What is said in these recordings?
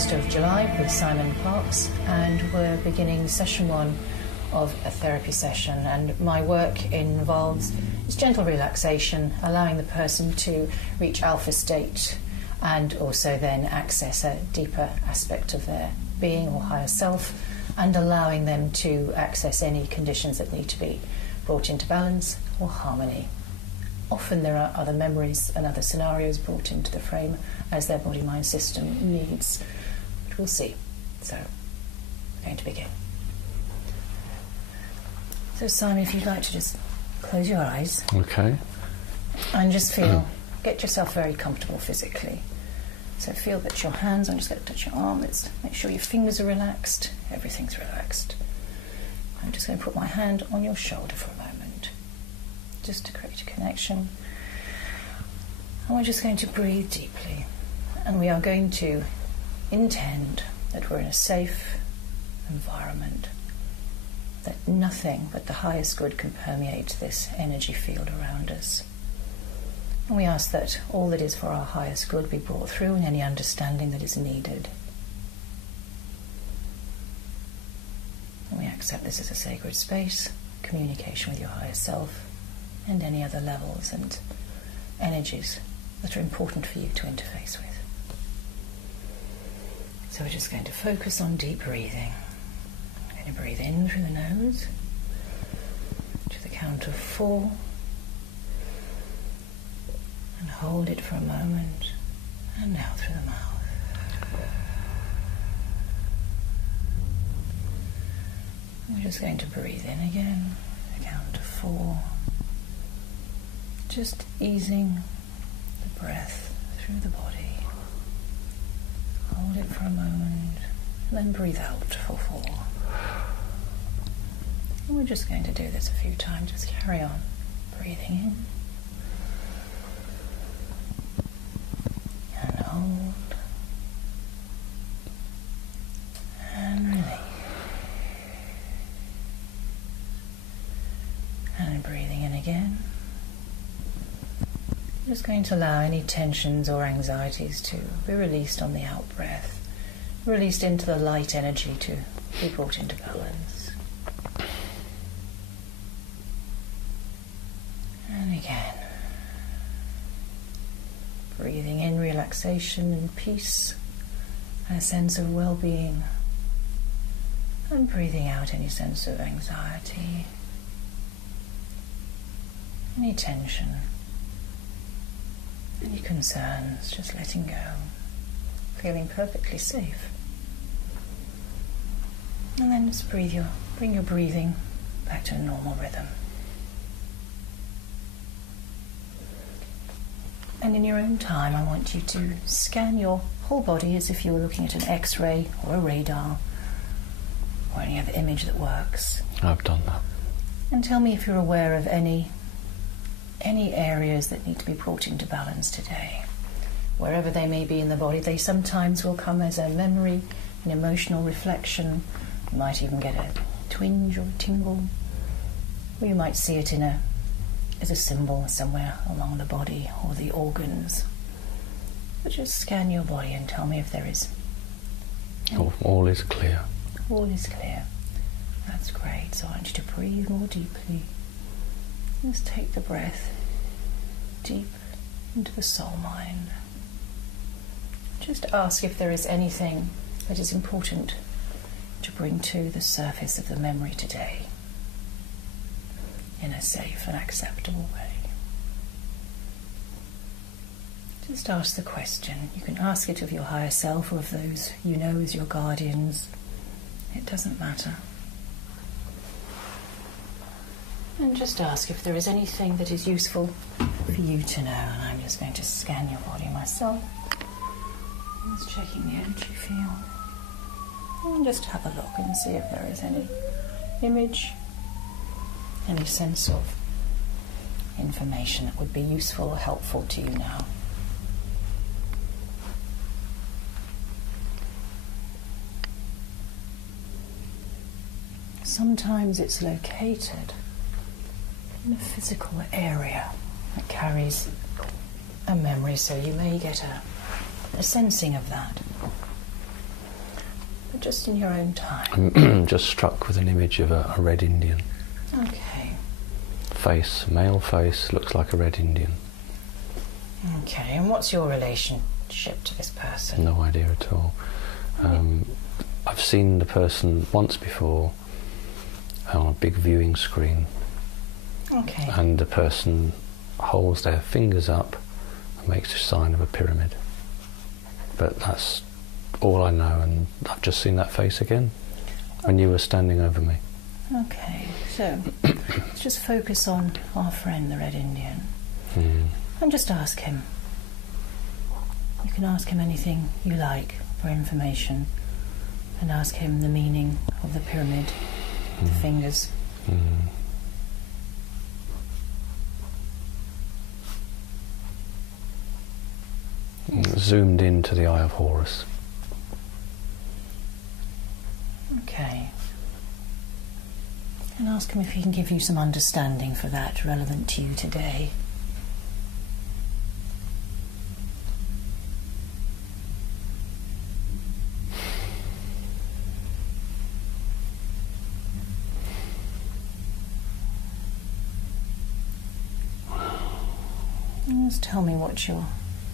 1st of July with Simon Parkes, and we're beginning session 1 of a therapy session, and my work involves just gentle relaxation, allowing the person to reach alpha state and also then access a deeper aspect of their being or higher self, and allowing them to access any conditions that need to be brought into balance or harmony. Often there are other memories and other scenarios brought into the frame as their body-mind system needs, but we'll see. So, I'm going to begin. So Simon, if you'd like to just close your eyes. Okay. And just feel, get yourself very comfortable physically. So feel that your hands, I'm just going to touch your arm, make sure your fingers are relaxed, everything's relaxed. I'm just going to put my hand on your shoulder for a moment, just to create a connection. And we're just going to breathe deeply. And we are going to intend that we're in a safe environment, that nothing but the highest good can permeate this energy field around us. And we ask that all that is for our highest good be brought through and any understanding that is needed. And we accept this as a sacred space, communication with your higher self, and any other levels and energies that are important for you to interface with. So we're just going to focus on deep breathing. I'm going to breathe in through the nose to the count of 4 and hold it for a moment, and out through the mouth. We're just going to breathe in again, the count of 4, just easing the breath through the body. Hold it for a moment, and then breathe out for 4. And we're just going to do this a few times. Just carry on breathing in and hold and release, and breathing in again. Just going to allow any tensions or anxieties to be released on the out breath, released into the light energy to be brought into balance. And again, breathing in relaxation and peace, and a sense of well-being, and breathing out any sense of anxiety, any tension, any concerns, just letting go, feeling perfectly safe. And then just bring your breathing back to a normal rhythm. And in your own time, I want you to scan your whole body as if you were looking at an X-ray or a radar or any other image that works. I've done that. And tell me if you're aware of any areas that need to be brought into balance today. Wherever they may be in the body, they sometimes will come as a memory, an emotional reflection. You might even get a twinge or a tingle, or you might see it as a symbol somewhere along the body or the organs. But just scan your body and tell me if there is. All is clear. All is clear. That's great. So I want you to breathe more deeply. Just take the breath deep into the soul mind. Just ask if there is anything that is important to bring to the surface of the memory today in a safe and acceptable way. Just ask the question. You can ask it of your higher self or of those you know as your guardians. It doesn't matter. And just ask if there is anything that is useful for you to know. And I'm just going to scan your body myself. Just checking the energy field. And just have a look and see if there is any image, any sense of information that would be useful or helpful to you now. Sometimes it's located in a physical area that carries a memory, so you may get a sensing of that. but just in your own time. I'm just struck with an image of a red Indian. Okay. Face, male face, looks like a red Indian. Okay, and what's your relationship to this person? No idea at all. I've seen the person once before on a big viewing screen. Okay. And the person holds their fingers up and makes a sign of a pyramid. But that's all I know, and I've just seen that face again when you were standing over me. Okay, so let's just focus on our friend, the Red Indian, and just ask him. You can ask him anything you like for information, and ask him the meaning of the pyramid, the fingers. Zoomed into the Eye of Horus. Okay. And ask him if he can give you some understanding for that relevant to you today. And just tell me what you're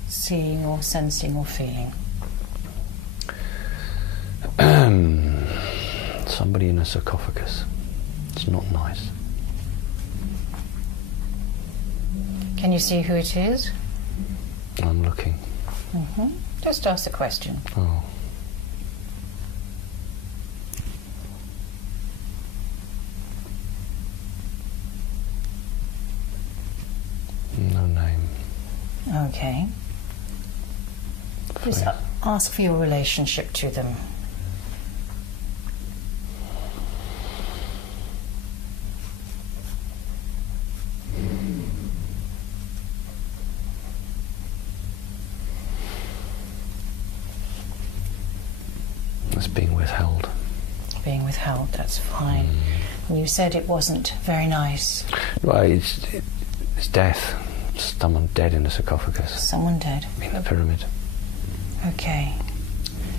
seeing or sensing or feeling. Somebody in a sarcophagus. It's not nice. Can you see who it is? I'm looking. Just ask the question. Oh. No name. Okay. Just ask for your relationship to them. It's being withheld. Being withheld, that's fine. And you said it wasn't very nice. Well, it's death. Someone dead in a sarcophagus. Someone dead. In the pyramid. Okay.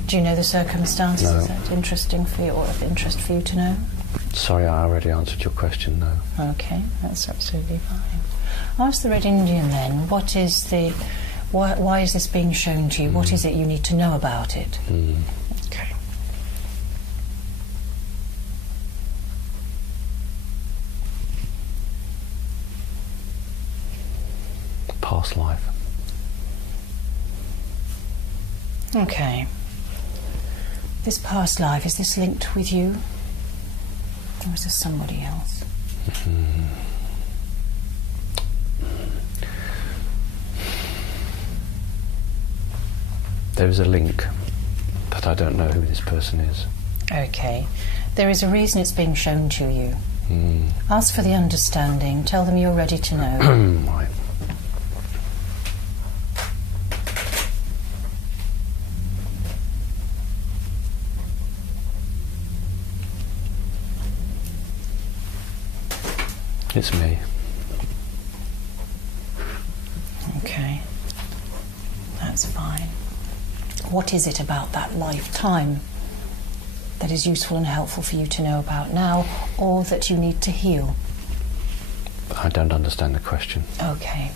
Do you know the circumstances? No. Is that interesting for you, or of interest for you to know? Sorry, I already answered your question, no. Okay, that's absolutely fine. Ask the Red Indian then, what is the... Why is this being shown to you? What is it you need to know about it? Okay. Past life. Okay. This past life, is this linked with you? Or is this somebody else? There is a link, but I don't know who this person is. Okay. There is a reason it's being shown to you. Ask for the understanding. Tell them you're ready to know. Right. It's me. Okay. That's fine. What is it about that lifetime that is useful and helpful for you to know about now, or that you need to heal? I don't understand the question. Okay.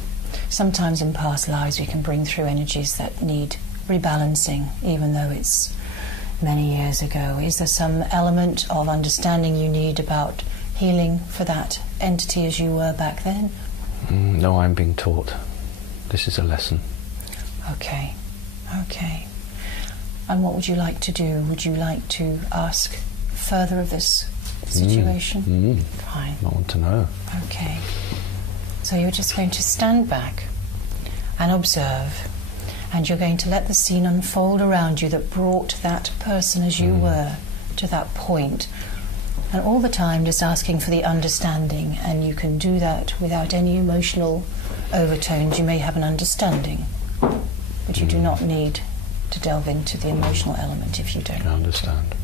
Sometimes in past lives we can bring through energies that need rebalancing, even though it's many years ago. Is there some element of understanding you need about healing for that entity as you were back then? No, I'm being taught. This is a lesson. Okay. Okay. And what would you like to do? Would you like to ask further of this situation? Fine. I want to know. Okay. So you're just going to stand back and observe, and you're going to let the scene unfold around you that brought that person as you were to that point. And all the time just asking for the understanding, and you can do that without any emotional overtones. You may have an understanding, but you do not need to delve into the emotional element if you don't. I understand.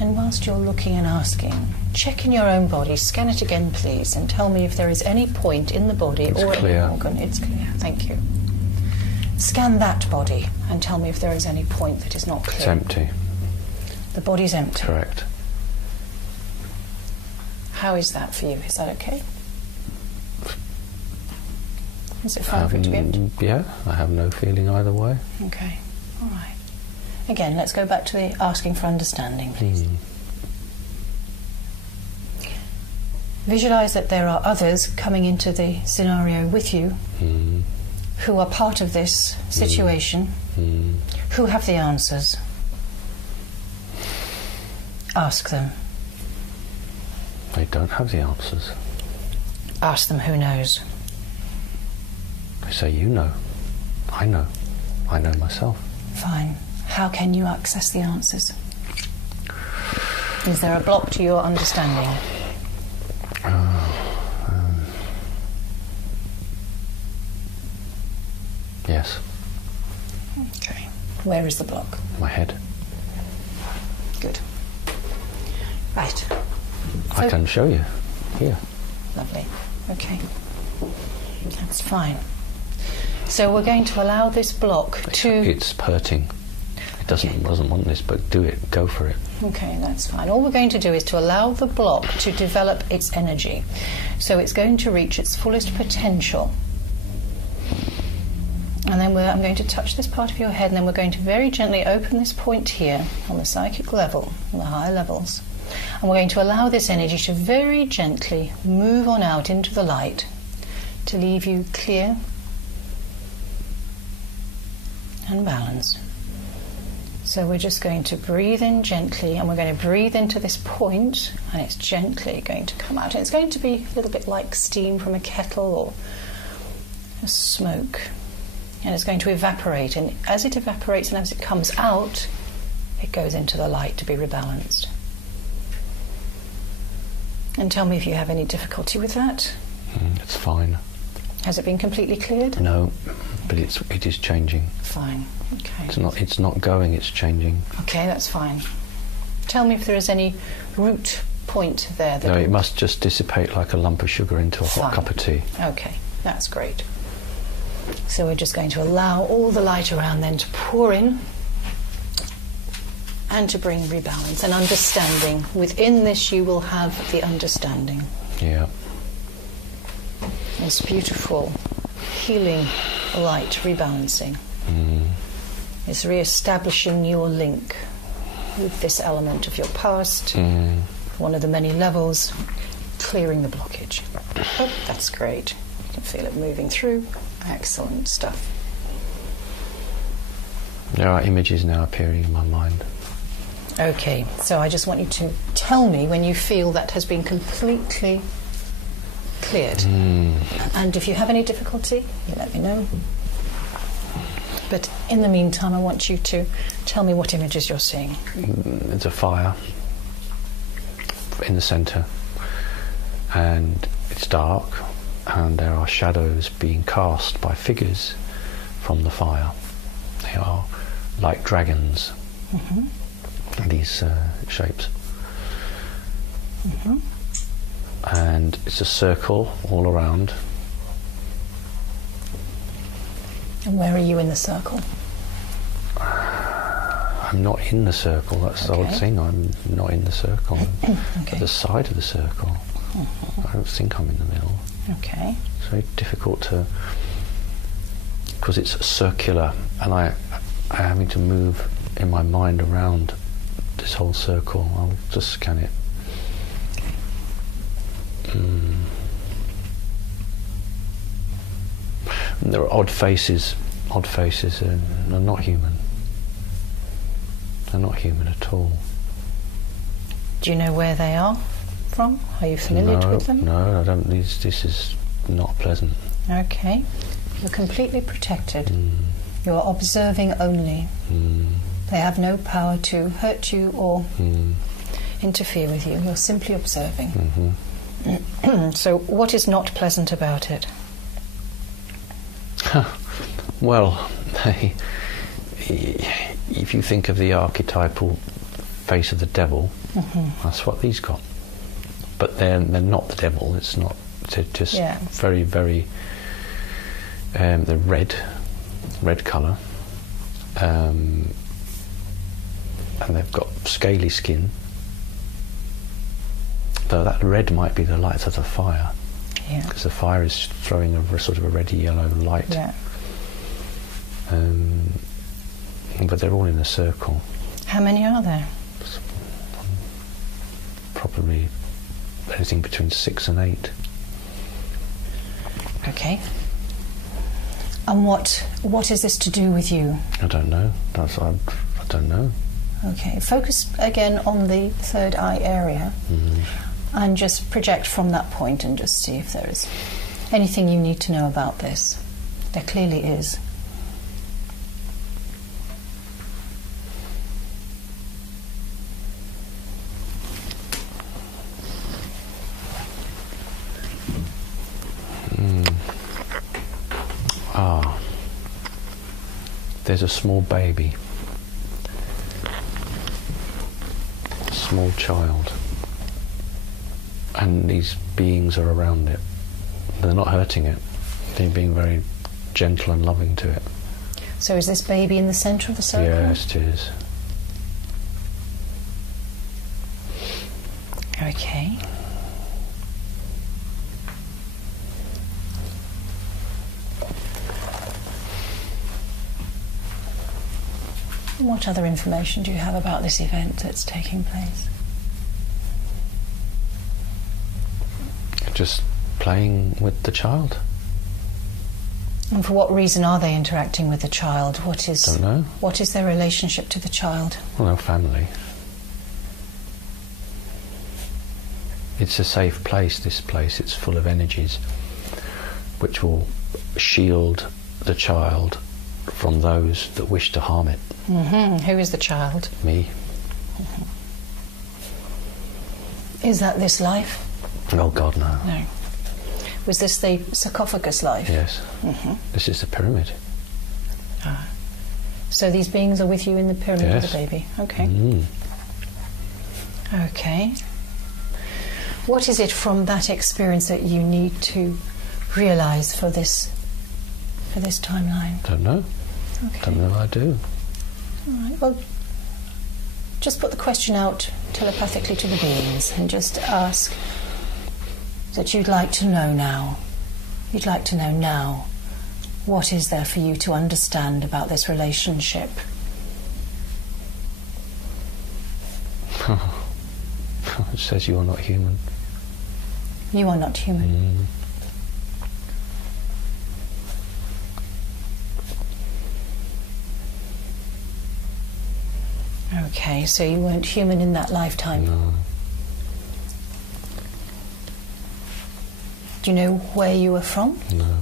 And whilst you're looking and asking, check in your own body, scan it again please, and tell me if there is any point in the body or in the organ. It's clear, thank you. Scan that body and tell me if there is any point that is not clear. It's empty. The body's empty. Correct. How is that for you? Is that okay? Is it fine for it to be empty? Yeah, I have no feeling either way. Okay, all right. Again, let's go back to the asking for understanding, please. Visualize that there are others coming into the scenario with you who are part of this situation, who have the answers. Ask them. They don't have the answers. Ask them who knows. They say, you know. I know. I know myself. Fine. How can you access the answers? Is there a block to your understanding? Yes. Okay. Where is the block? My head. Good. Right. I can show you. Here. Lovely. Okay. That's fine. So we're going to allow this block to... It's hurting. It doesn't want this, but do it. Go for it. Okay, that's fine. All we're going to do is to allow the block to develop its energy. So it's going to reach its fullest potential. And then I'm going to touch this part of your head, and then we're going to very gently open this point here on the psychic level, on the higher levels. And we're going to allow this energy to very gently move on out into the light to leave you clear and balanced. So we're just going to breathe in gently, and we're going to breathe into this point, and it's gently going to come out. And it's going to be a little bit like steam from a kettle or a smoke. And it's going to evaporate, and as it evaporates and as it comes out, it goes into the light to be rebalanced. And tell me if you have any difficulty with that. It's fine. Has it been completely cleared? No, but it is changing. Fine. Okay. It's not going, it's changing. Okay, that's fine. Tell me if there is any root point there. No, it must just dissipate like a lump of sugar into a hot cup of tea. Okay, that's great. So we're just going to allow all the light around then to pour in and to bring rebalance and understanding. Within this you will have the understanding. Yeah. This beautiful healing light rebalancing. It's re-establishing your link with this element of your past, one of the many levels, clearing the blockage. Oh, that's great. You can feel it moving through. Excellent stuff. There are images now appearing in my mind. Okay, so I just want you to tell me when you feel that has been completely cleared. And if you have any difficulty, you let me know. But in the meantime, I want you to tell me what images you're seeing. There's a fire in the centre, and it's dark, and there are shadows being cast by figures from the fire. They are like dragons, these shapes. And it's a circle all around. And where are you in the circle? I'm not in the circle, that's the odd thing, I'm not in the circle. I'm at the side of the circle. I don't think I'm in the middle. Okay. It's very difficult to, because it's circular, and I'm having to move in my mind around this whole circle. I'll just scan it. There are odd faces, and they're not human. They're not human at all. Do you know where they are from? Are you familiar with them? No, I don't. This is not pleasant. Okay. You're completely protected. You're observing only. They have no power to hurt you or interfere with you. You're simply observing. So what is not pleasant about it? Well, if you think of the archetypal face of the devil, that's what these got. but they're not the devil. It's not. They're just very, very. They're red colour, and they've got scaly skin. Though that red might be the light of the fire, because the fire is throwing a sort of a red-yellow light. Yeah. But they're all in a circle. How many are there? Probably anything between 6 and 8. Okay. And what is this to do with you? I don't know. I don't know. Okay. Focus again on the third eye area, and just project from that point, and just see if there is anything you need to know about this. There clearly is. There's a small baby, a small child, and these beings are around it. They're not hurting it. They're being very gentle and loving to it. So is this baby in the centre of the circle? Yes, it is. Okay. What other information do you have about this event that's taking place? Just playing with the child. And for what reason are they interacting with the child? Don't know. What is their relationship to the child? Well, they're family. It's a safe place, this place. It's full of energies which will shield the child from those that wish to harm it. Who is the child? Me. Is that this life? Oh God, no. No. Was this the sarcophagus life? Yes. This is the pyramid. Ah. So these beings are with you in the pyramid of the baby? Okay. Okay. What is it from that experience that you need to realise for this timeline? Don't know. Okay. Don't know what I do. All right. Well, just put the question out telepathically to the beings and just ask that you'd like to know now. You'd like to know now. What is there for you to understand about this relationship? It says you are not human. You are not human. Okay, so you weren't human in that lifetime? No. Do you know where you were from? No.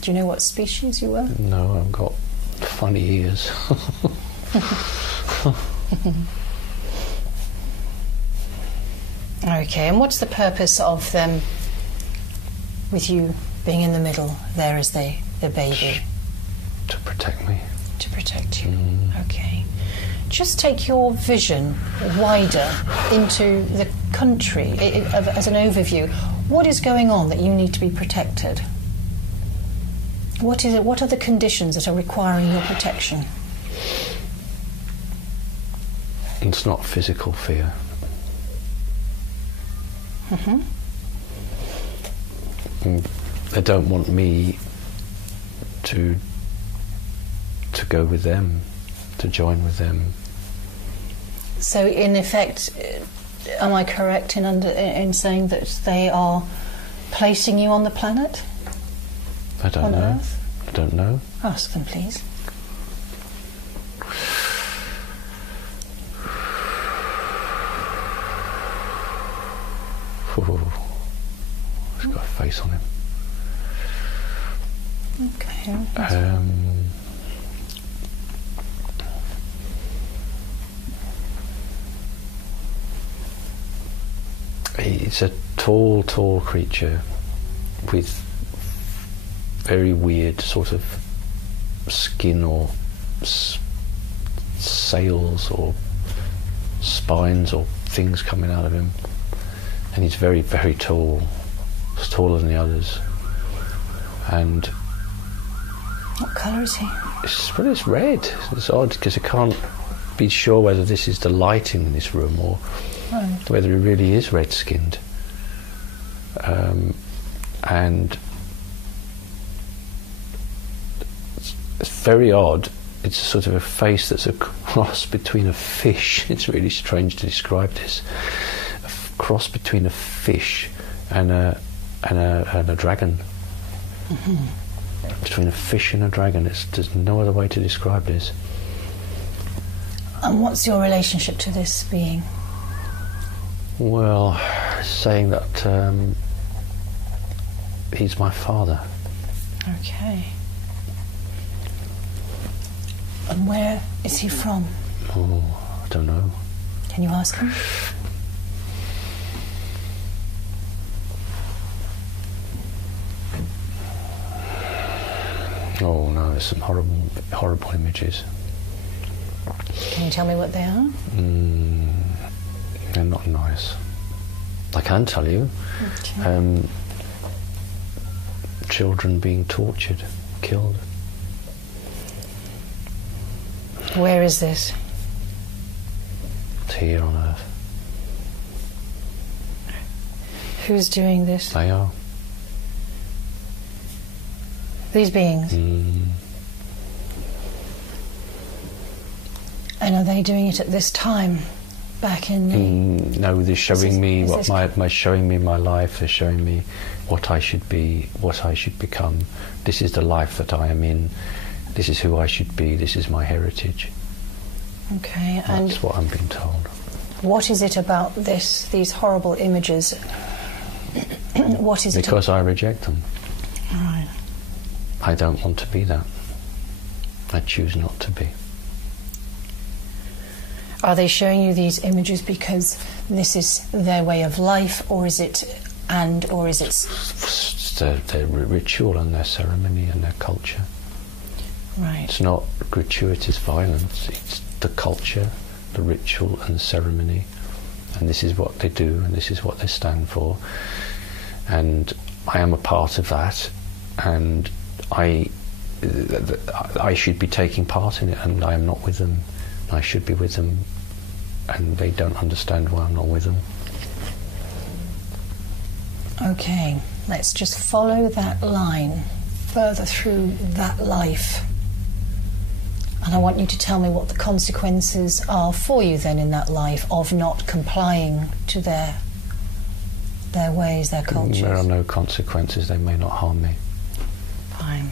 Do you know what species you were? No, I've got funny ears. Okay, and what's the purpose of them, with you being in the middle there as the baby? To protect me. To protect you. Okay. Just take your vision wider into the country as an overview. What is going on that you need to be protected? What is it? What are the conditions that are requiring your protection? It's not physical fear. They don't want me to go with them, to join with them. So, in effect, am I correct in saying that they are placing you on the planet? I don't know. Earth? I don't know. Ask them, please. Ooh, he's got a face on him. Okay. It's a tall creature with very weird sort of skin or sails or spines or things coming out of him. and he's very, very tall. He's taller than the others. And what colour is he? It's red. It's odd because I can't be sure whether this is the lighting in this room or whether he really is red-skinned. And it's very odd. It's sort of a face that's a cross between a fish. It's really strange to describe this. A cross between a fish and a dragon. Between a fish and a dragon. There's no other way to describe this. And what's your relationship to this being? Well, saying that he's my father. Okay. And where is he from? Oh, I don't know. Can you ask him? Oh no, there's some horrible images. Can you tell me what they are? They're not nice. I can tell you. Okay. Children being tortured, killed. Where is this? It's here on Earth. Who's doing this? They are. These beings? And are they doing it at this time? Back in the... No, they're showing me showing me my life. They're showing me what I should be, what I should become. This is the life that I am in. This is who I should be. This is my heritage. Okay, and that's what I'm being told. What is it about these horrible images? What is it? Because I reject them. Right. I don't want to be that. I choose not to be. Are they showing you these images because this is their way of life, or is it It's their ritual and their ceremony and their culture. Right. It's not gratuitous violence. It's the culture, the ritual and the ceremony, and this is what they do and this is what they stand for. And I am a part of that, and I should be taking part in it, and I am not with them. I should be with them, and they don't understand why I'm not with them. Okay, let's just follow that line further through that life. And I want you to tell me what the consequences are for you then in that life of not complying to their ways, their cultures. There are no consequences. They may not harm me. Fine.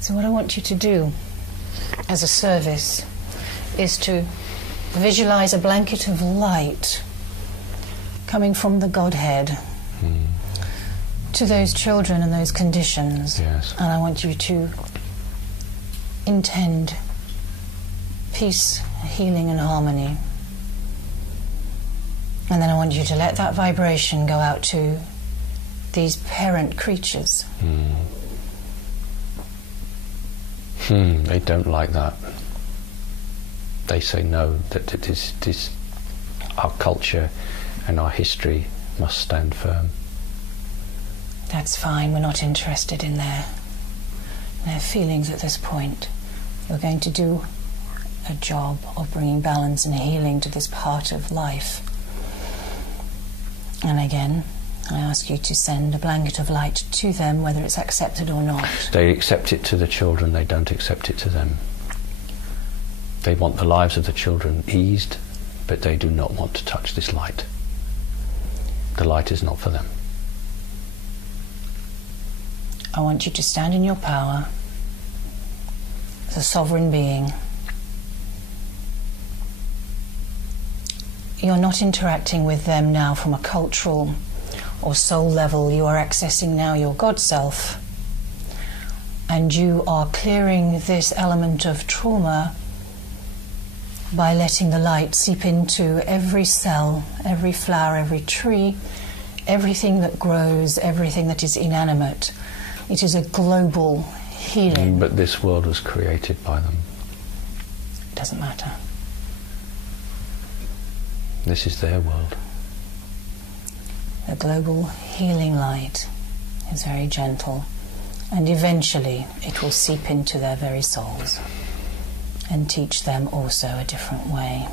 So what I want you to do as a service is to visualize a blanket of light coming from the Godhead to those children and those conditions. Yes. And I want you to intend peace, healing and harmony. And then I want you to let that vibration go out to these parent creatures. They don't like that. They say no, that this our culture and our history must stand firm. That's fine, we're not interested in their feelings at this point. You're going to do a job of bringing balance and healing to this part of life. And again, I ask you to send a blanket of light to them, whether it's accepted or not. They accept it to the children, they don't accept it to them. They want the lives of the children eased, but they do not want to touch this light. The light is not for them. I want you to stand in your power as a sovereign being. You're not interacting with them now from a cultural or soul level. You are accessing now your God self, and you are clearing this element of trauma by letting the light seep into every cell, every flower, every tree, everything that grows, everything that is inanimate. It is a global healing. But this world was created by them. Doesn't matter. This is their world. The global healing light is very gentle, and eventually it will seep into their very souls and teach them also a different way.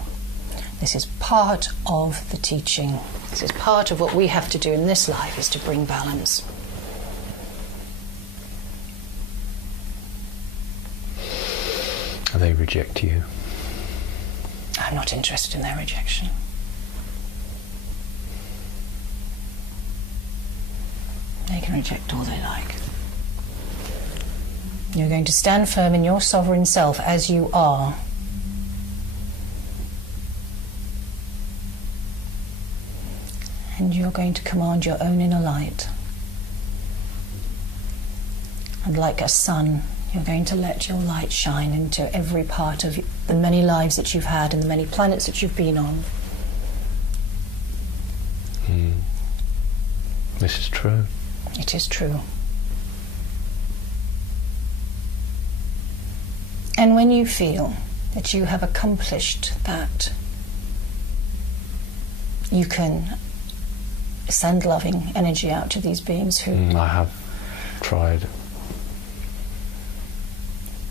This is part of the teaching. This is part of what we have to do in this life, is to bring balance. They reject you. I'm not interested in their rejection. They can reject all they like. You're going to stand firm in your sovereign self as you are. And you're going to command your own inner light. And like a sun, you're going to let your light shine into every part of the many lives that you've had and the many planets that you've been on. This is true. It is true. And when you feel that you have accomplished that, you can send loving energy out to these beings who... I have tried.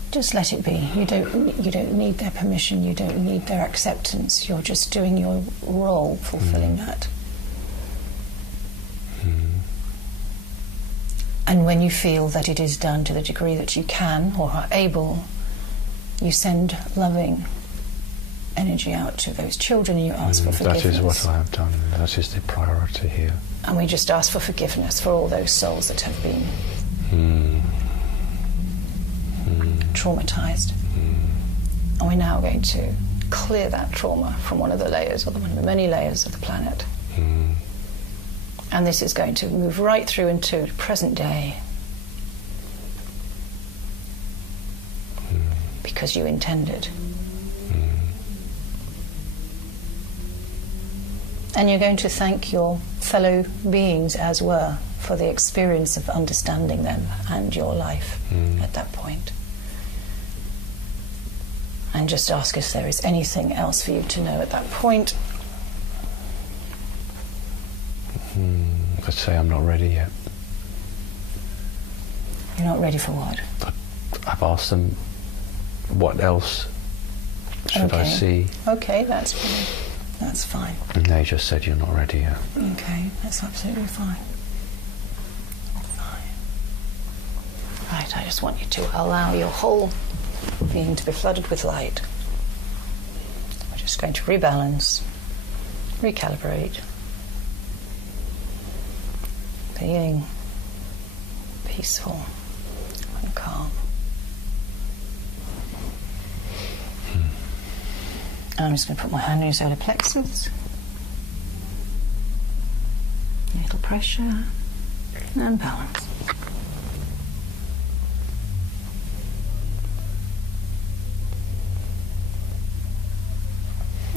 Just let it be. You don't need their permission, you don't need their acceptance. You're just doing your role, fulfilling that. And when you feel that it is done to the degree that you can or are able, you send loving energy out to those children and you ask for forgiveness. That is what I have done. That is the priority here. And we just ask for forgiveness for all those souls that have been traumatized. And we're now going to clear that trauma from one of the layers, or one of the many layers of the planet. And this is going to move right through into present day. Because you intended. And you're going to thank your fellow beings, as were, for the experience of understanding them and your life at that point. And just ask if there is anything else for you to know at that point. Let's say I'm not ready yet. You're not ready for what? I've asked them, what else should I see? Okay, that's fine. That's fine. And they just said, you're not ready yet. Okay, that's absolutely fine. Right, I just want you to allow your whole being to be flooded with light. We're just going to rebalance, recalibrate, feeling peaceful and calm. I'm just going to put my hand on your solar plexus. A little pressure and balance.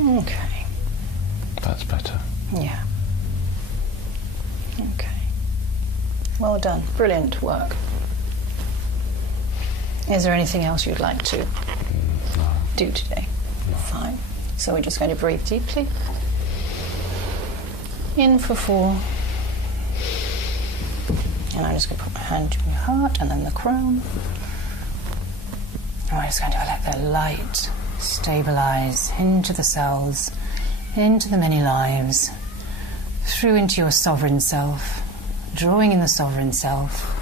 Okay. That's better. Yeah. Okay. Well done. Brilliant work. Is there anything else you'd like to do today? No. Fine. So we're just going to breathe deeply. In for 4. And I'm just going to put my hand on your heart and then the crown. And I'm just going to let the light stabilize into the cells, into the many lives, through into your sovereign self, drawing in the sovereign self,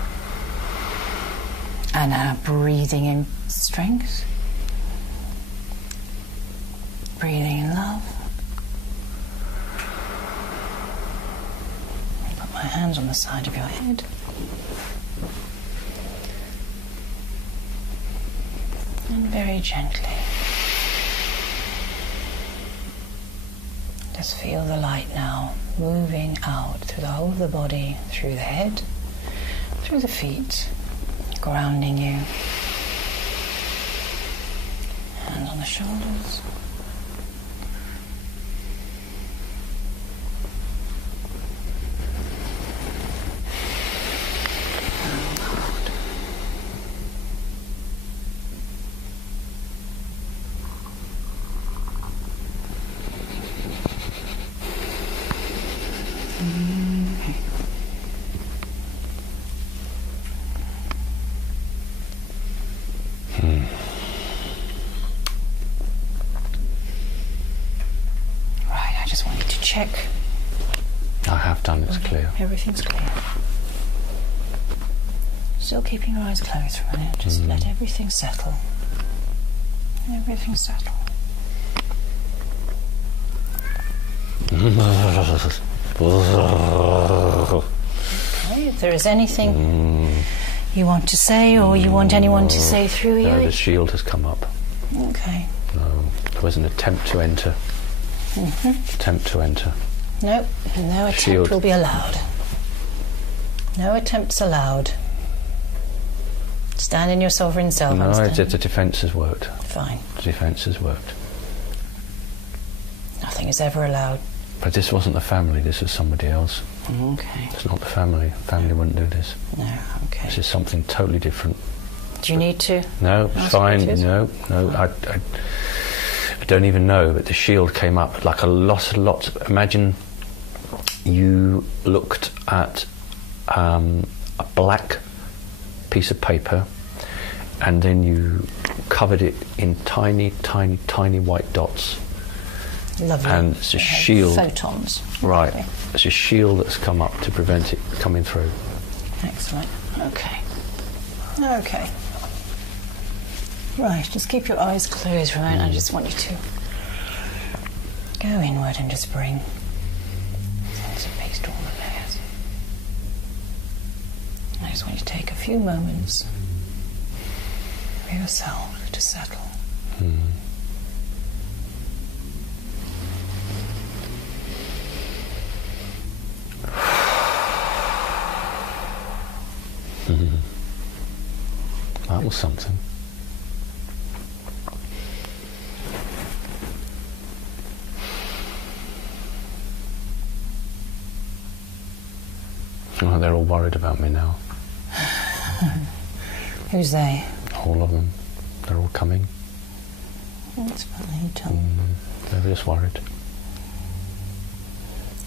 and now breathing in strength, breathing in love. And put my hands on the side of your head. And very gently, just feel the light now moving out through the whole of the body, through the head, through the feet, grounding you. Hands on the shoulders. check. I have done, it's clear. Everything's clear. Still keeping your eyes closed for a minute. Just let everything settle. Everything settle. Okay, if there is anything you want to say or you want anyone to say through you. No, the shield has come up. Okay. No, there was an attempt to enter. Attempt to enter. No, no attempt Shield. will be allowed. No attempts allowed. Stand in your sovereign self. No, the defence has worked. Fine. The defence has worked. Nothing is ever allowed. But this wasn't the family, this was somebody else. Okay. It's not the family. Family wouldn't do this. No, okay. This is something totally different. Do you need to? No, ask fine. what it is? No. I don't even know, but the shield came up like a lot. Imagine you looked at a black piece of paper and then you covered it in tiny white dots. Lovely. And it's a They have shield. Photons. Right. Okay. It's a shield that's come up to prevent it coming through. Excellent. Okay. Okay. Right, just keep your eyes closed for a moment. I just want you to go inward and just bring sense of peace to all the layers. I just want you to take a few moments for yourself to settle. That was something. Oh, they're all worried about me now. Who's they? All of them. They're all coming. That's fine, you tell me. They're just worried.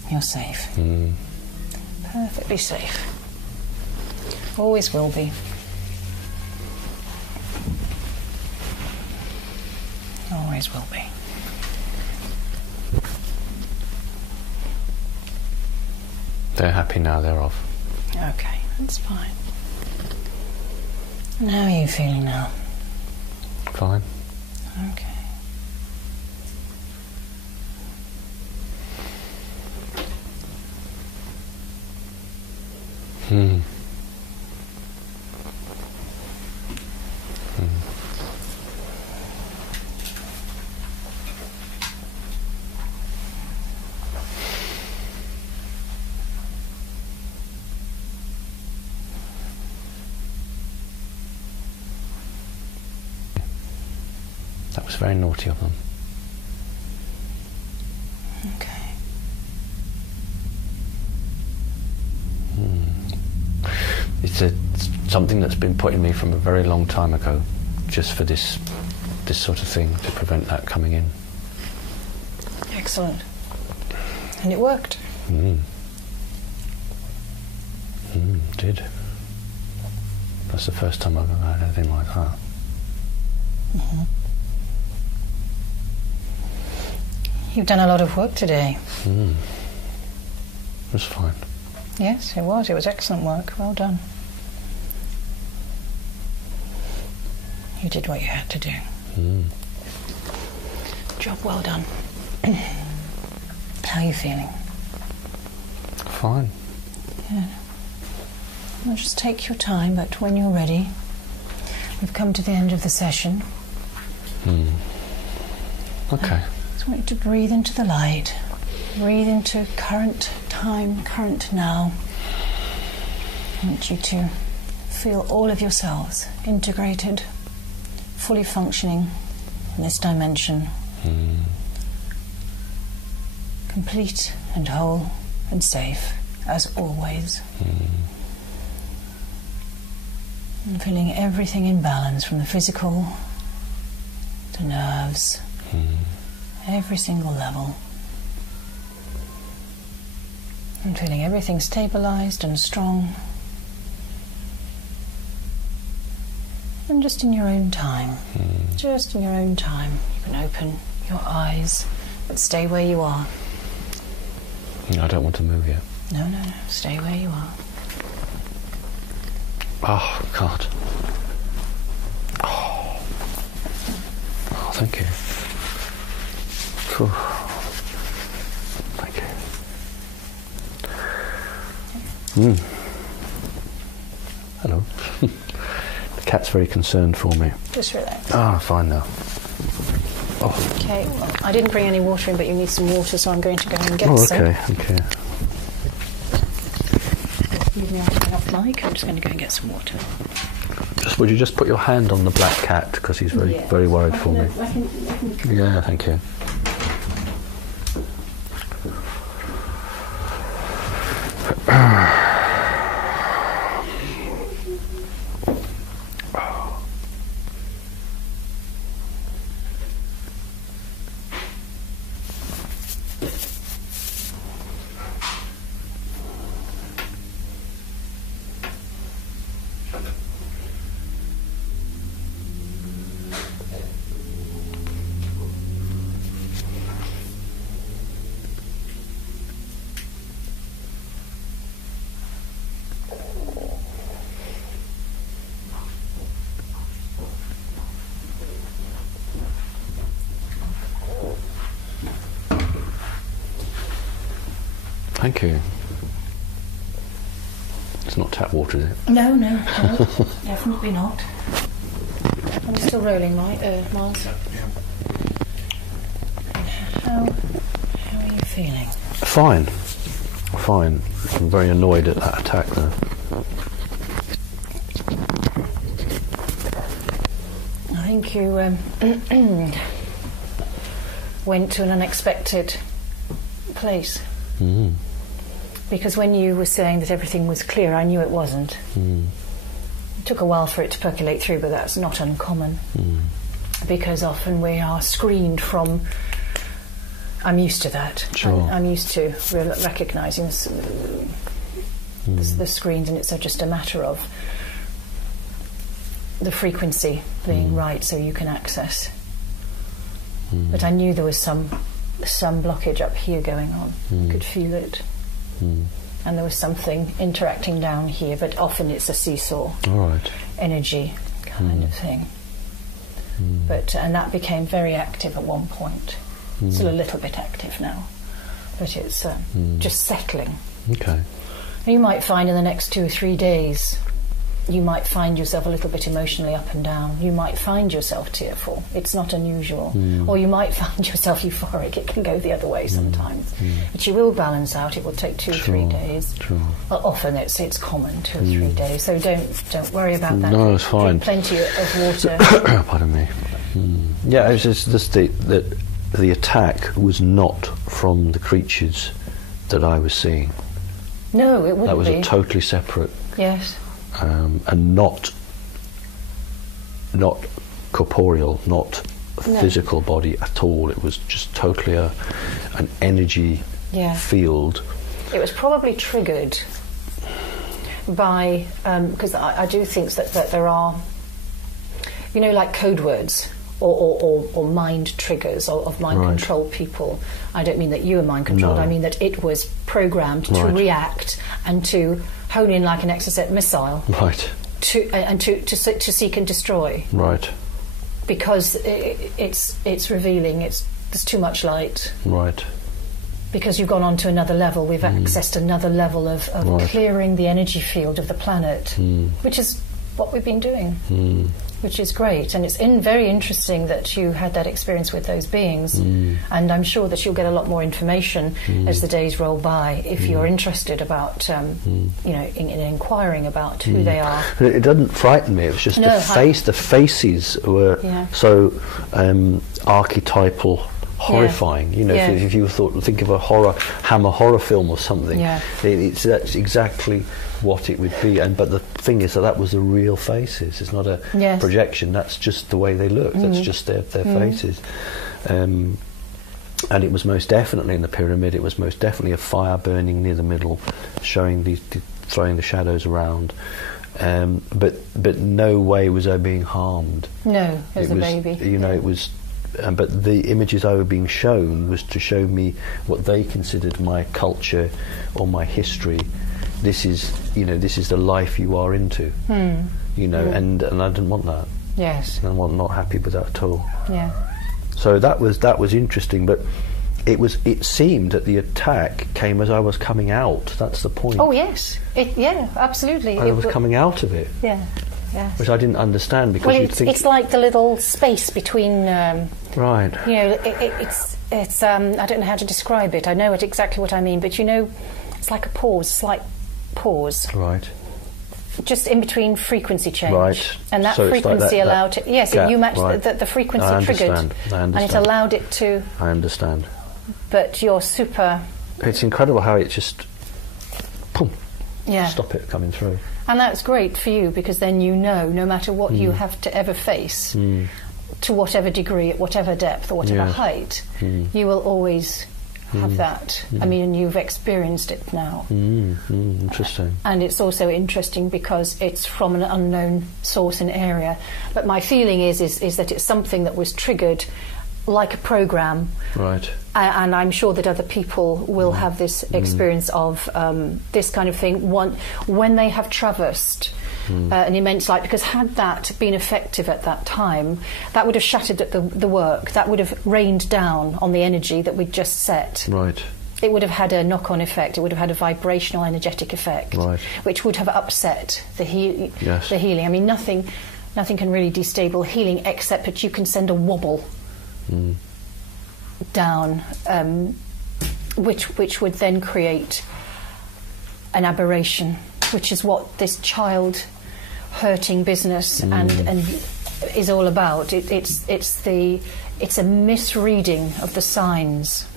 You're safe. Perfectly safe. Always will be. Always will be. They're happy now, they're off. Okay, that's fine. And how are you feeling now? Fine. Okay. That was very naughty of them. Okay. It's something that's been put in me from a very long time ago, just for this sort of thing, to prevent that coming in. Excellent. And it worked. Did. That's the first time I've ever had anything like that. You've done a lot of work today. It was fine. Yes, it was. It was excellent work. Well done. You did what you had to do. Job well done. How are you feeling? Fine. Yeah. Well, just take your time, but when you're ready, we've come to the end of the session. Okay. Just want you to breathe into the light. Breathe into current time, current now. I want you to feel all of yourselves integrated, fully functioning in this dimension. Complete and whole and safe, as always. And feeling everything in balance, from the physical to nerves, every single level. And feeling everything stabilized and strong. And just in your own time, just in your own time, you can open your eyes, but stay where you are. I don't want to move yet. No, no, no. Stay where you are. Oh, God. Oh, thank you. Phew. Thank you. Hello. The cat's very concerned for me. Just relax. Ah, fine now. Oh. Okay, well, I didn't bring any water in, but you need some water, so I'm going to go and get some. Okay, okay. Excuse me, I'll turn off mic. I'm just going to go and get some water. Would you just put your hand on the black cat, because he's very worried for me. I can... Yeah, thank you. Thank you. It's not tap water, is it? No, no, no. Definitely not. I'm still rolling, Miles. How are you feeling? Fine. Fine. I'm very annoyed at that attack, though. I think you went to an unexpected place. Mm. Because when you were saying that everything was clear, I knew it wasn't. Mm. It took a while for it to percolate through, but that's not uncommon. Mm. Because often we are screened from... I'm used to that. Sure. I'm used to recognising the screens, and it's just a matter of the frequency being right so you can access. Mm. But I knew there was some blockage up here going on. I could feel it. Mm. And there was something interacting down here, but often it's a seesaw energy kind of thing. But and that became very active at one point. Still a little bit active now, but it's just settling. Okay. And you might find in the next 2 or 3 days, you might find yourself a little bit emotionally up and down. You might find yourself tearful. It's not unusual. Or you might find yourself euphoric. It can go the other way sometimes. But you will balance out. It will take 2 or 3 days. Sure. Well, often it's common, 2 or 3 days. So don't worry about that. No, it's fine. Drink plenty of water. Pardon me. Yeah, it's just the attack was not from the creatures that I was seeing. No, it wouldn't be. That was a totally separate... Yes. And not corporeal, not a physical body at all. It was just totally an energy field. It was probably triggered by because I do think that there are, like code words or mind triggers of mind controlled people. I don't mean that you were mind controlled. No. I mean that it was programmed to react and to hone in like an exocet missile, to seek and destroy, because it's revealing. There's too much light, because you've gone on to another level. We've accessed another level of clearing the energy field of the planet, which is what we've been doing. Which is great, and it's very interesting that you had that experience with those beings, and I'm sure that you'll get a lot more information as the days roll by if you're interested about, in inquiring about who they are. It doesn't frighten me. It was just the faces were so archetypal, horrifying. If you think of a Hammer horror film or something, that's exactly what it would be. But the thing is that was the real faces. It's not a projection. That's just the way they look. That's just their faces. And it was most definitely in the pyramid. It was most definitely a fire burning near the middle, showing throwing the shadows around. But no way was I being harmed. No, as a baby. It was but the images I were being shown was to show me what they considered my culture or my history. This is, you know, this is the life you are into, you know, and I didn't want that. Yes. And I'm not happy with that at all. Yeah. So that was interesting, but it seemed that the attack came as I was coming out. That's the point. Oh yes, yeah, absolutely. I was coming out of it. Yeah, yes. Which I didn't understand, because well, you'd think it's like the little space between. Right. You know, it's I don't know how to describe it. I know exactly what I mean, but you know, it's like a pause, slight pause. Right. Just in between frequency change, right? And that so frequency like allowed it. Yes, gap, you matched right. the frequency I triggered, understand. and it allowed it to. I understand. But you're super. It's incredible how it just, boom, yeah, stop it coming through. And that's great for you, because then you know, no matter what you have to ever face, to whatever degree, at whatever depth or whatever height, you will always have that. I mean, and you've experienced it now. Interesting. And it's also interesting because it's from an unknown source and area. But my feeling is that it's something that was triggered like a program. Right. And I'm sure that other people will have this experience of this kind of thing when they have traversed an immense light, because had that been effective at that time, that would have shattered the work, that would have rained down on the energy that we'd just set. Right. It would have had a knock-on effect, it would have had a vibrational energetic effect, right, which would have upset the healing. I mean, nothing can really destabilize healing, except that you can send a wobble down, which would then create an aberration, which is what this child hurting business and is all about. It's a misreading of the signs,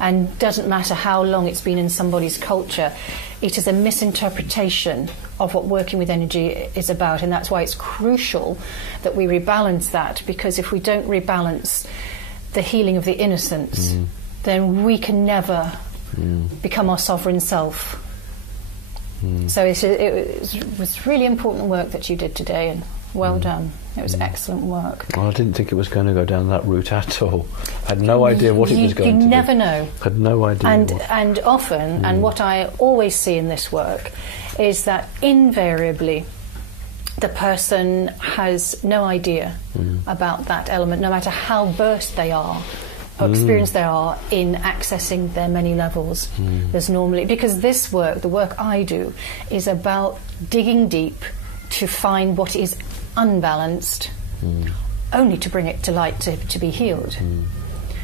and doesn't matter how long it's been in somebody's culture. It is a misinterpretation of what working with energy is about, and that's why it's crucial that we rebalance that, because if we don't rebalance the healing of the innocence, then we can never become our sovereign self. So it was really important work that you did today, and well done. It was excellent work. Well, I didn't think it was going to go down that route at all. I had no idea what it was going to do. You never know. Had no idea. And often, and what I always see in this work, is that invariably the person has no idea about that element, no matter how versed they are or experienced they are in accessing their many levels. There's normally, because this work, the work I do, is about digging deep to find what is unbalanced, only to bring it to light to be healed.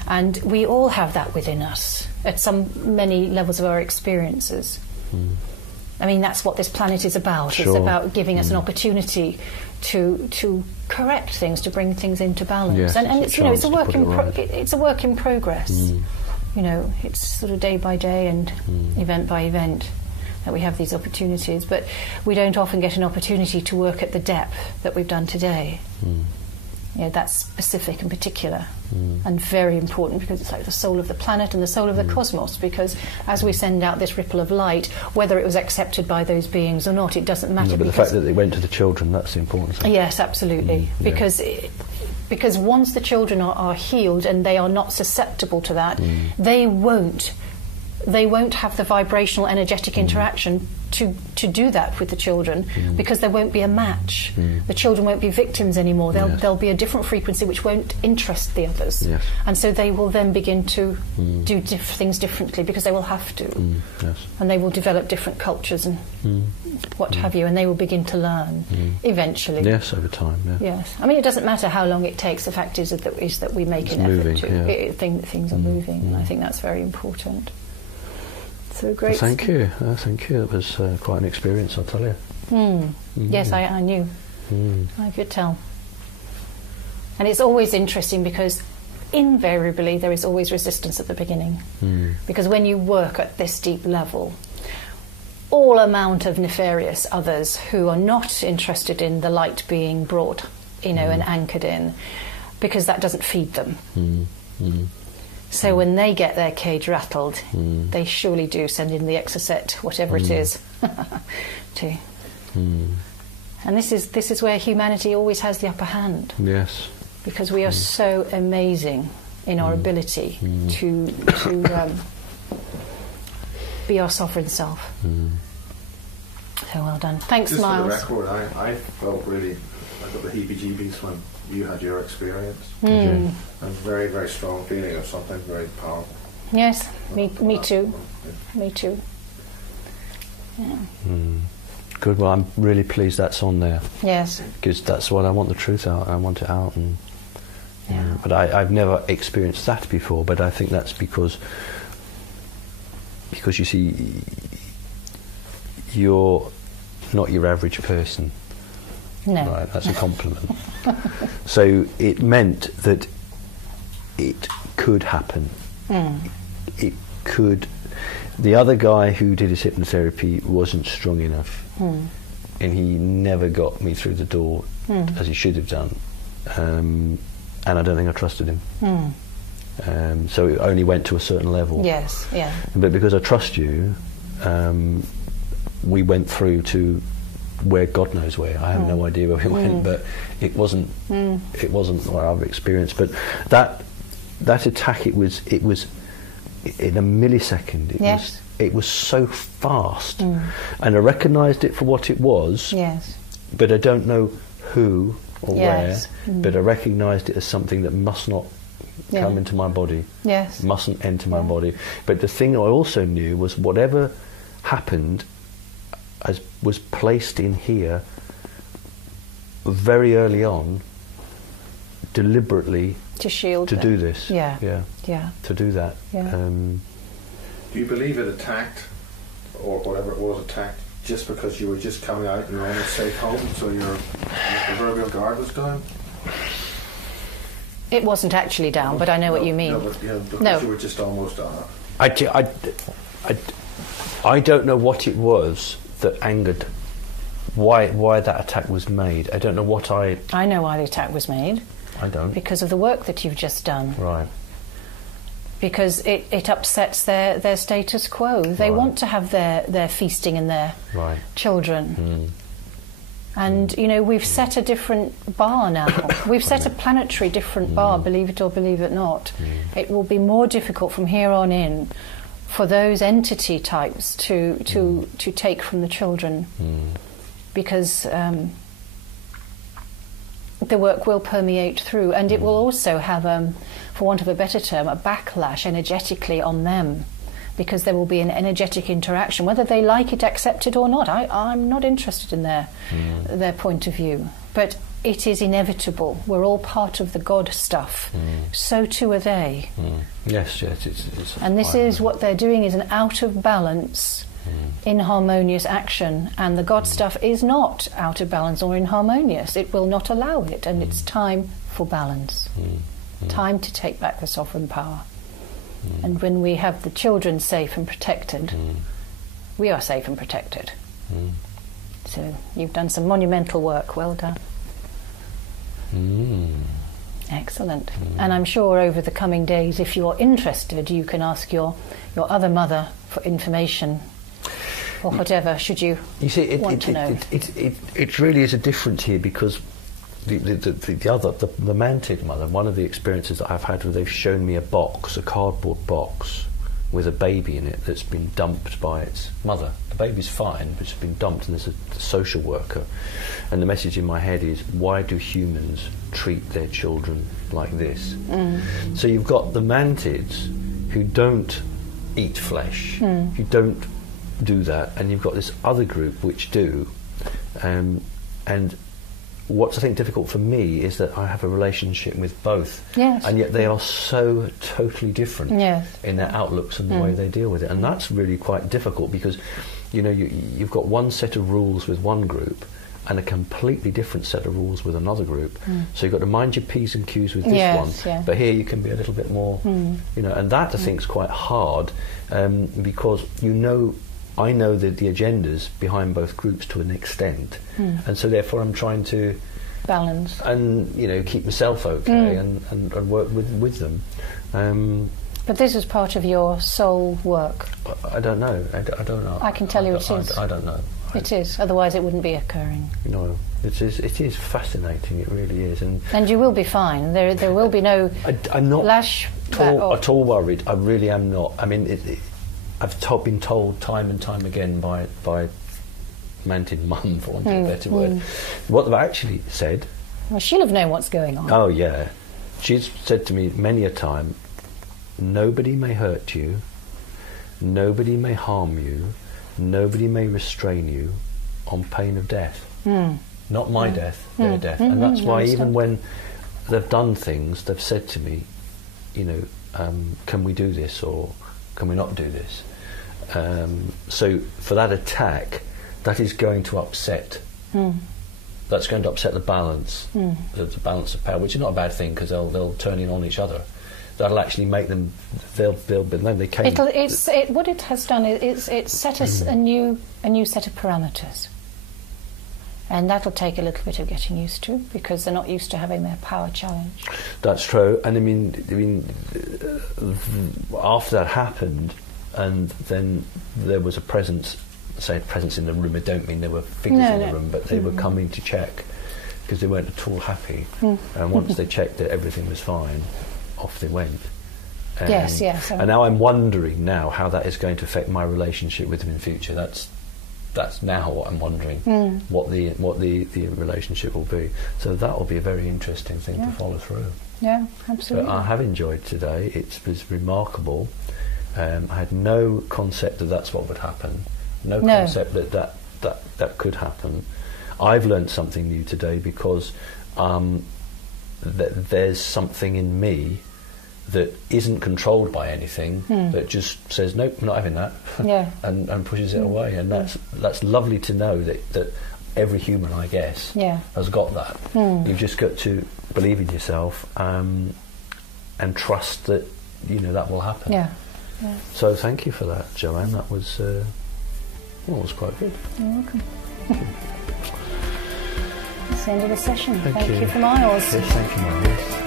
And we all have that within us at many levels of our experiences. I mean, that's what this planet is about. Sure. It's about giving us an opportunity to correct things, to bring things into balance. Yes, and it's, you know, it's a work in progress. You know, it's sort of day by day and event by event that we have these opportunities, but we don't often get an opportunity to work at the depth that we've done today. You know, that's specific and particular and very important, because it's like the soul of the planet and the soul of the cosmos, because as we send out this ripple of light, whether it was accepted by those beings or not, it doesn't matter. But the fact that it went to the children, that's the important thing. Yes, absolutely. Because once the children are healed and they are not susceptible to that, they won't have the vibrational energetic interaction to do that with the children, because there won't be a match. The children won't be victims anymore. There'll be a different frequency which won't interest the others. Yes. And so they will then begin to do things differently, because they will have to. Yes. And they will develop different cultures and what have you, and they will begin to learn eventually. Yes, over time. Yeah. Yes. I mean, it doesn't matter how long it takes. The fact is that we make an effort to. Things are moving, and I think that's very important. So great. Thank you. Thank you. It was quite an experience, I'll tell you. Yes, I knew. I could tell. And it's always interesting, because invariably there is always resistance at the beginning. Because when you work at this deep level, all amount of nefarious others who are not interested in the light being brought, you know, and anchored in, because that doesn't feed them. So when they get their cage rattled, they surely do send in the exocet, whatever it is, And this is where humanity always has the upper hand. Yes. because we are so amazing in our ability to be our sovereign self. So well done. Thanks, Just Miles. Just for the record, I felt really, I got the heebie-jeebies when you had your experience. Did you? A very, very strong feeling of something very powerful. Yes, me too. Me too. Yeah. Good. Well, I'm really pleased that's on there. Yes. Because that's what I want the truth out. I want it out. And, but I've never experienced that before. But I think that's because you see, you're not your average person. No. Right, that's a compliment. So it meant that it could happen. It could. The other guy who did his hypnotherapy wasn't strong enough, and he never got me through the door as he should have done. And I don't think I trusted him. So it only went to a certain level. Yes, yeah. But because I trust you, we went through to where God knows where. I have no idea where we went, but it wasn't. It wasn't what I've experienced. But that attack, it was in a millisecond. It was so fast, and I recognised it for what it was. Yes. But I don't know who or Yes. where. But I recognised it as something that must not come into my body. Yes. Mustn't enter my body. But the thing I also knew was whatever happened was placed in here very early on, deliberately To shield to them. do this. Yeah. Yeah. To do that. Yeah. Do you believe it attacked, or whatever it was attacked, just because you were just coming out and you were on a safe home, so your proverbial guard was down? It wasn't actually down, but I know what you mean. No, but, because No. you were just almost on I don't know what it was that angered, why that attack was made. I don't know what I know why the attack was made. I don't. Because of the work that you've just done. Right. Because it upsets their status quo. They want to have their feasting and their children. And, you know, we've set a different bar now. We've set a planetary different bar, believe it or believe it not. It will be more difficult from here on in for those entity types to take from the children. Because the work will permeate through, and it will also have, for want of a better term, a backlash energetically on them, because there will be an energetic interaction, whether they like it, accept it or not. I'm not interested in their point of view, but it is inevitable. We're all part of the God stuff. So too are they. Yes, it's and this is what they're doing, is an out of balance, inharmonious action, and the God stuff is not out of balance or inharmonious. It will not allow it, and it's time for balance. Time to take back the sovereign power. And when we have the children safe and protected, we are safe and protected. So you've done some monumental work. Well done. Excellent. And I'm sure over the coming days, if you're interested, you can ask your other mother for information or whatever, should you want to know. It really is a difference here, because the mantis mother, one of the experiences that I've had where they've shown me a cardboard box with a baby in it that's been dumped by its mother. The baby's fine, but it's been dumped, and there's a social worker. And the message in my head is, why do humans treat their children like this? So you've got the mantids who don't eat flesh, who don't do that, and you've got this other group which do. And what's, I think, difficult for me is that I have a relationship with both, and yet they are so totally different in their outlooks and the way they deal with it, and that's really quite difficult, because you know you've got one set of rules with one group and a completely different set of rules with another group. So you've got to mind your P's and Q's with this one, but here you can be a little bit more, you know, and that I think is quite hard, because I know the agendas behind both groups to an extent, and so therefore I'm trying to balance and keep myself okay and work with them. But this is part of your soul work. I don't know. I don't know. I can tell you it is. I don't know. It is. Otherwise, it wouldn't be occurring. No, it is fascinating. It really is, and you will be fine. There will be no. I'm not lash at all worried. I really am not. I mean, I've been told time and time again by Mantis mum, for want of a better word, what they've actually said. Well, she'll have known what's going on. Oh yeah, she's said to me many a time, nobody may hurt you, nobody may harm you, nobody may restrain you on pain of death. Not my death, their death. And that's why even when they've done things, they've said to me, you know, can we do this or can we not do this? So for that attack, that is going to upset. That's going to upset the balance, the balance of power, which is not a bad thing because they'll turn in on each other. That'll actually make them. Then they came. What it has done is it's set us a new set of parameters, and that'll take a little bit of getting used to because they're not used to having their power challenged. That's true, and I mean, after that happened, and then there was a presence. Say presence in the room. I don't mean there were figures in the room, but they were coming to check because they weren't at all happy. And once they checked that everything was fine, off they went. Yes. And now I'm wondering how that is going to affect my relationship with them in future. That's now what I'm wondering. What the relationship will be. So that will be a very interesting thing to follow through. Yeah, absolutely. But I have enjoyed today. It was remarkable. I had no concept that that's what would happen. No concept that could happen. I've learned something new today because there's something in me that isn't controlled by anything that just says nope, I'm not having that, and pushes it away. And that's lovely to know that every human, I guess, has got that. You've just got to believe in yourself and trust that that will happen. Yeah. So thank you for that, Joanne. That was. Well, it was quite good. You're welcome. That's the end of the session. Thank you for Miles. Yes, thank you, Miles.